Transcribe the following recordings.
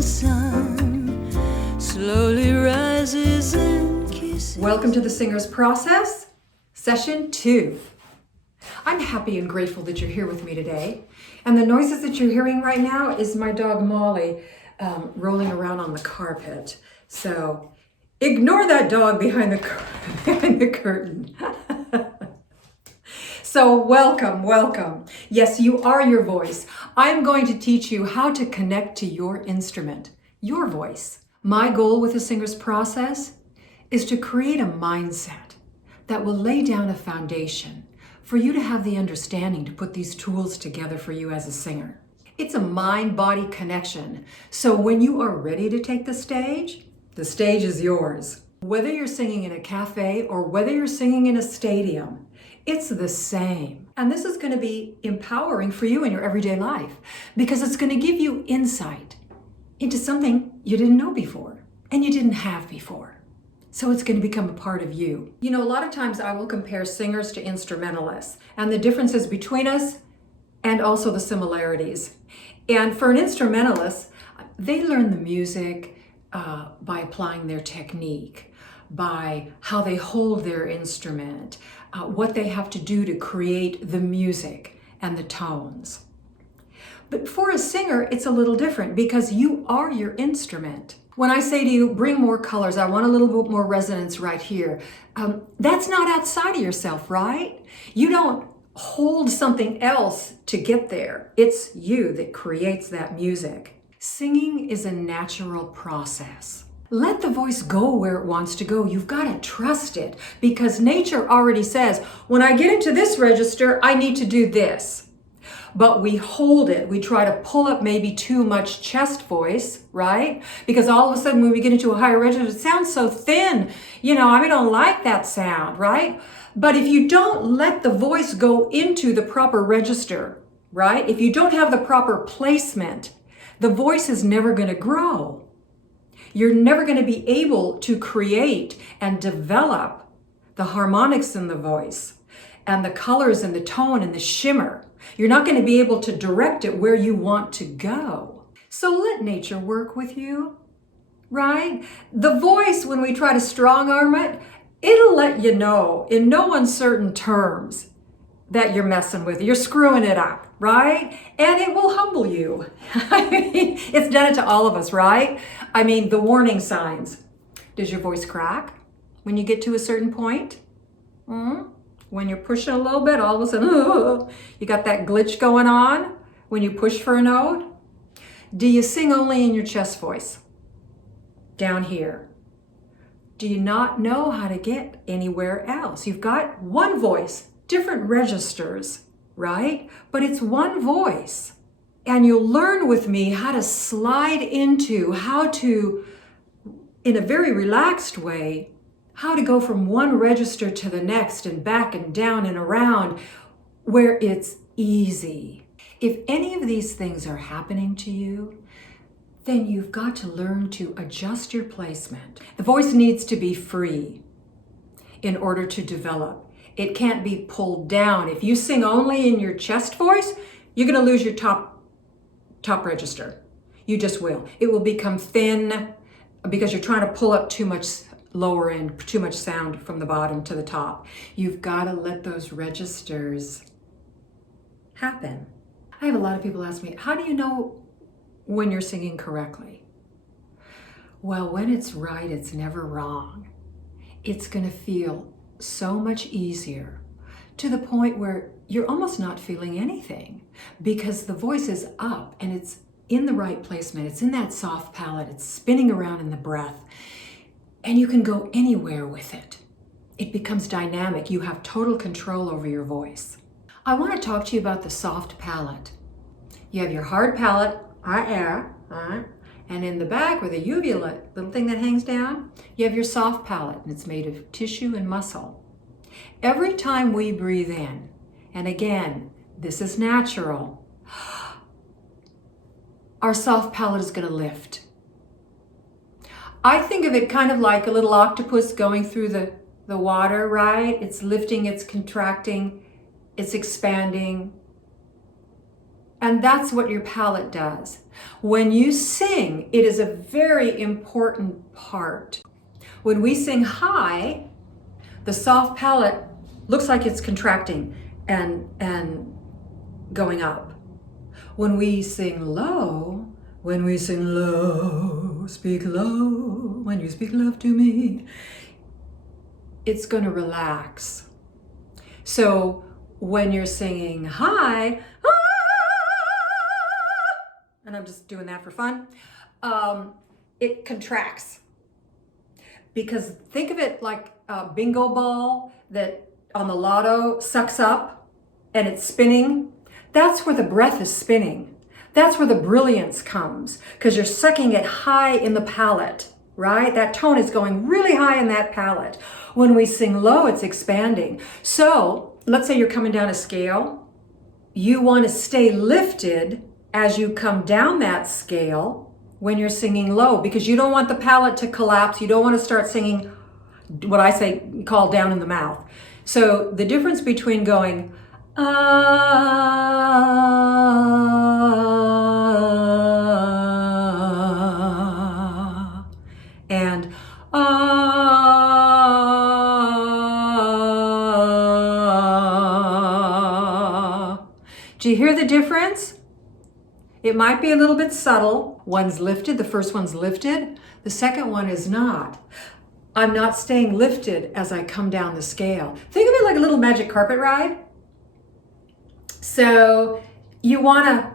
morning sun slowly rises and kisses. Welcome to the Singer's Process, Session 2. I'm happy and grateful that you're here with me today. And the noises that you're hearing right now is my dog Molly rolling around on the carpet. So ignore that dog behind the curtain. So welcome. Yes, you are your voice. I'm going to teach you how to connect to your instrument, your voice. My goal with the Singer's Process is to create a mindset that will lay down a foundation for you to have the understanding to put these tools together for you as a singer. It's a mind-body connection. So when you are ready to take the stage is yours. Whether you're singing in a cafe or whether you're singing in a stadium, it's the same. And this is going to be empowering for you in your everyday life because it's going to give you insight into something you didn't know before and you didn't have before. So it's going to become a part of you. You know, a lot of times I will compare singers to instrumentalists and the differences between us and also the similarities. And for an instrumentalist, they learn the music by applying their technique, by how they hold their instrument, what they have to do to create the music and the tones. But for a singer, it's a little different because you are your instrument. When I say to you, bring more colors, I want a little bit more resonance right here, that's not outside of yourself, right? You don't hold something else to get there. It's you that creates that music. Singing is a natural process. Let the voice go where it wants to go. You've got to trust it because nature already says, when I get into this register, I need to do this. But we hold it. We try to pull up maybe too much chest voice, right? Because all of a sudden when we get into a higher register, it sounds so thin. You know, I don't like that sound, right? But if you don't let the voice go into the proper register, right? If you don't have the proper placement, the voice is never going to grow. You're never going to be able to create and develop the harmonics in the voice and the colors and the tone and the shimmer. You're not going to be able to direct it where you want to go. So let nature work with you, right? The voice, when we try to strong arm it, it'll let you know in no uncertain terms that you're messing with it. You're screwing it up, right? And it will humble you. I mean, it's done it to all of us, right? I mean, the warning signs. Does your voice crack when you get to a certain point? When you're pushing a little bit, all of a sudden, you got that glitch going on when you push for a note? Do you sing only in your chest voice? Down here. Do you not know how to get anywhere else? You've got one voice, different registers, right? But it's one voice. And you'll learn with me how to slide into, how to, in a very relaxed way, how to go from one register to the next and back and down and around where it's easy. If any of these things are happening to you, then you've got to learn to adjust your placement. The voice needs to be free in order to develop. It can't be pulled down. If you sing only in your chest voice, you're going to lose your top register. You just will. It will become thin because you're trying to pull up too much lower end, too much sound from the bottom to the top. You've got to let those registers happen. I have a lot of people ask me, how do you know when you're singing correctly? Well, when it's right, it's never wrong. It's going to feel so much easier to the point where you're almost not feeling anything because the voice is up and it's in the right placement. It's in that soft palate. It's spinning around in the breath. And you can go anywhere with it. It becomes dynamic. You have total control over your voice. I want to talk to you about the soft palate. You have your hard palate, and in the back where the uvula, little thing that hangs down, you have your soft palate, and it's made of tissue and muscle. Every time we breathe in, and again, this is natural, our soft palate is going to lift. I think of it kind of like a little octopus going through the water, right? It's lifting, it's contracting, it's expanding. And that's what your palate does. When you sing, it is a very important part. When we sing high, the soft palate looks like it's contracting and going up. When we sing low, speak low, when you speak love to me, it's going to relax. So when you're singing high, and I'm just doing that for fun, it contracts. Because think of it like a bingo ball that on the lotto sucks up and it's spinning. That's where the breath is spinning. That's where the brilliance comes, because you're sucking it high in the palate, right? That tone is going really high in that palate. When we sing low, it's expanding. So let's say you're coming down a scale. You want to stay lifted as you come down that scale when you're singing low, because you don't want the palate to collapse. You don't want to start singing what I call down in the mouth. So the difference between going and do you hear the difference? It might be a little bit subtle. One's lifted, the first one's lifted, the second one is not. I'm not staying lifted as I come down the scale. Think of it like a little magic carpet ride. So you want to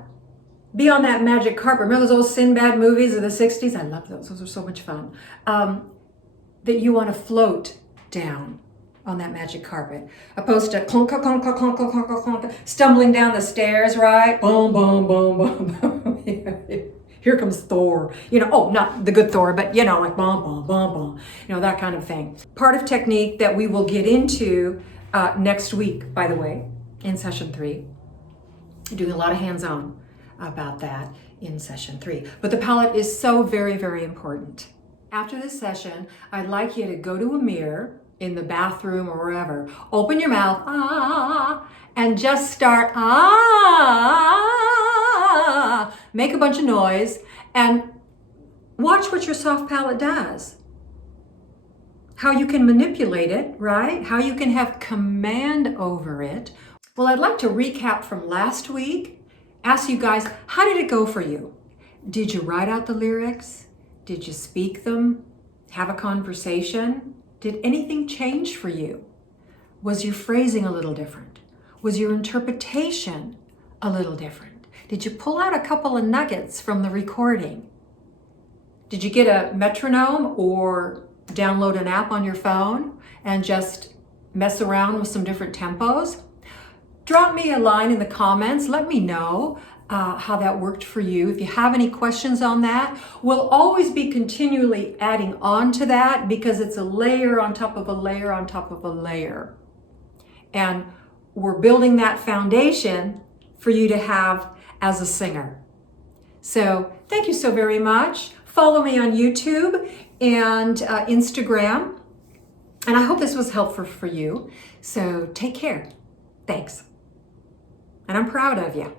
be on that magic carpet. Remember those old Sinbad movies of the 60s? I love those. Those are so much fun. That you want to float down on that magic carpet, opposed to clunk, clunk, clunk, clunk, clunk, clunk, clunk, clunk, stumbling down the stairs, right? Boom, boom, boom, boom, boom. Here comes Thor. Oh, not the good Thor, but like boom, boom, boom, boom. That kind of thing. Part of technique that we will get into next week, by the way, in session 3. Doing a lot of hands-on about that in session 3. But the palate is so very, very important. After this session, I'd like you to go to a mirror in the bathroom or wherever. Open your mouth, and just start, make a bunch of noise, and watch what your soft palate does. How you can manipulate it, right? How you can have command over it. Well, I'd like to recap from last week. Ask you guys, how did it go for you? Did you write out the lyrics? Did you speak them? Have a conversation? Did anything change for you? Was your phrasing a little different? Was your interpretation a little different? Did you pull out a couple of nuggets from the recording? Did you get a metronome or download an app on your phone and just mess around with some different tempos? Drop me a line in the comments. Let me know how that worked for you. If you have any questions on that, we'll always be continually adding on to that, because it's a layer on top of a layer on top of a layer. And we're building that foundation for you to have as a singer. So thank you so very much. Follow me on YouTube and Instagram. And I hope this was helpful for you. So take care. Thanks. And I'm proud of you.